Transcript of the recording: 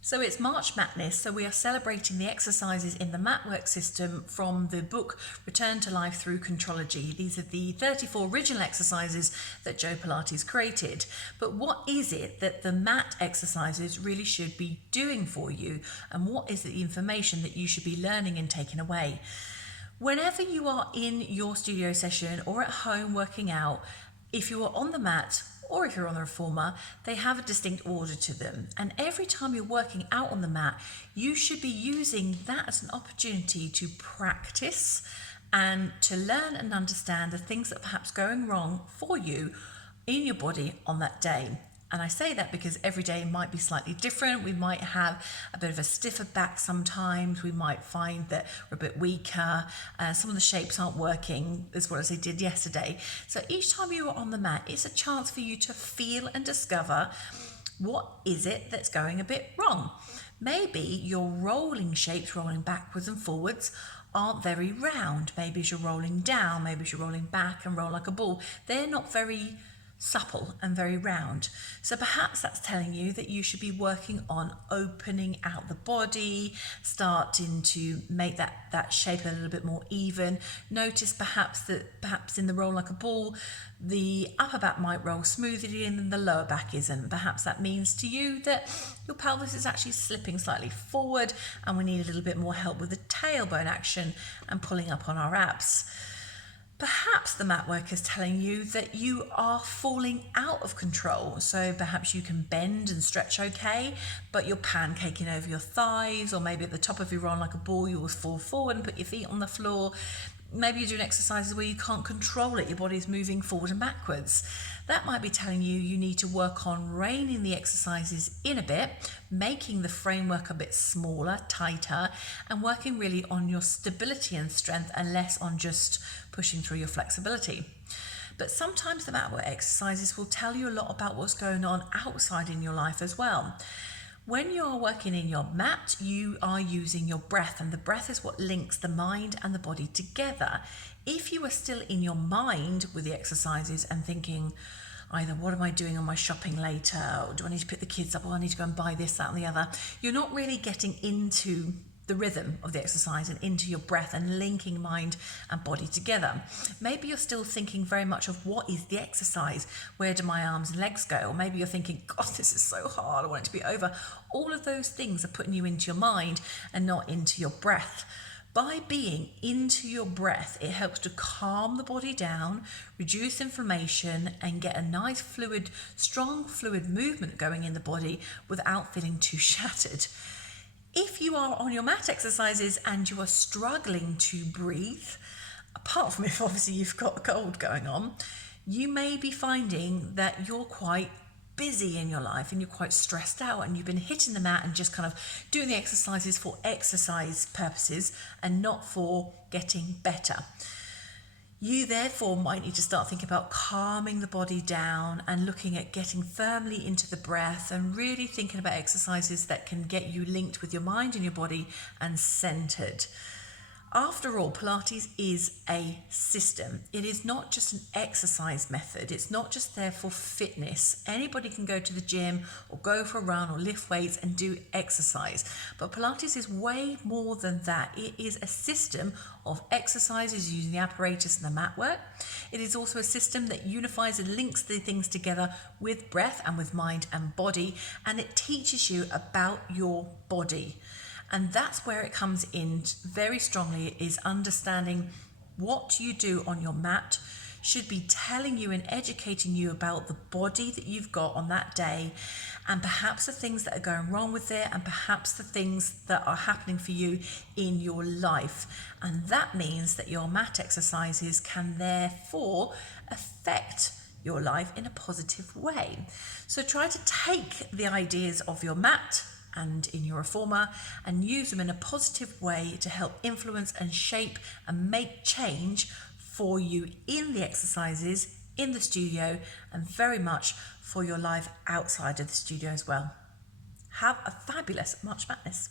So it's March Madness, so we are celebrating the exercises in the Matwork system from the book Return to Life Through Contrology. These are the 34 original exercises that Joe Pilates created. But what is it that the mat exercises really should be doing for you? And what is the information that you should be learning and taking away? Whenever you are in your studio session or at home working out, if you are on the mat or if you're on the reformer, they have a distinct order to them. And every time you're working out on the mat, you should be using that as an opportunity to practice and to learn and understand the things that are perhaps going wrong for you in your body on that day. And I say that because every day might be slightly different. We might have a bit of a stiffer back sometimes. We might find that we're a bit weaker. Some of the shapes aren't working as well as they did yesterday. So each time you are on the mat, it's a chance for you to feel and discover what is it that's going a bit wrong. Maybe your rolling shapes, rolling backwards and forwards, aren't very round. Maybe as you're rolling down, maybe as you're rolling back and roll like a ball, they're not very supple and very round. So perhaps that's telling you that you should be working on opening out the body, starting to make that shape a little bit more even. Notice perhaps in the roll like a ball, the upper back might roll smoothly and the lower back isn't. Perhaps that means to you that your pelvis is actually slipping slightly forward and we need a little bit more help with the tailbone action and pulling up on our abs. Perhaps the mat work is telling you that you are falling out of control. So perhaps you can bend and stretch okay, but you're pancaking over your thighs, or maybe at the top of your roll like a ball, you will fall forward and put your feet on the floor. Maybe you're doing exercises where you can't control it, your body's moving forward and backwards. That might be telling you need to work on reining the exercises in a bit, making the framework a bit smaller, tighter, and working really on your stability and strength and less on just pushing through your flexibility. But sometimes the mat work exercises will tell you a lot about what's going on outside in your life as well. When you're working in your mat, you are using your breath, and the breath is what links the mind and the body together. If you are still in your mind with the exercises and thinking, either what am I doing on my shopping later, or do I need to pick the kids up, or I need to go and buy this, that, and the other, you're not really getting into the rhythm of the exercise and into your breath and linking mind and body together. Maybe you're still thinking very much of what is the exercise? Where do my arms and legs go? Or maybe you're thinking, God, this is so hard, I want it to be over. All of those things are putting you into your mind and not into your breath. By being into your breath, it helps to calm the body down, reduce inflammation, and get a nice fluid, strong fluid movement going in the body without feeling too shattered. If you are on your mat exercises and you are struggling to breathe, apart from if obviously you've got a cold going on, you may be finding that you're quite busy in your life and you're quite stressed out and you've been hitting the mat and just kind of doing the exercises for exercise purposes and not for getting better. You therefore might need to start thinking about calming the body down and looking at getting firmly into the breath and really thinking about exercises that can get you linked with your mind and your body and centered. After all, Pilates is a system. It is not just an exercise method. It's not just there for fitness. Anybody can go to the gym or go for a run or lift weights and do exercise. But Pilates is way more than that. It is a system of exercises using the apparatus and the mat work. It is also a system that unifies and links the things together with breath and with mind and body. And it teaches you about your body. And that's where it comes in very strongly, is understanding what you do on your mat should be telling you and educating you about the body that you've got on that day, and perhaps the things that are going wrong with it, and perhaps the things that are happening for you in your life. And that means that your mat exercises can therefore affect your life in a positive way. So try to take the ideas of your mat and in your reformer and use them in a positive way to help influence and shape and make change for you in the exercises, in the studio, and very much for your life outside of the studio as well. Have a fabulous March Madness.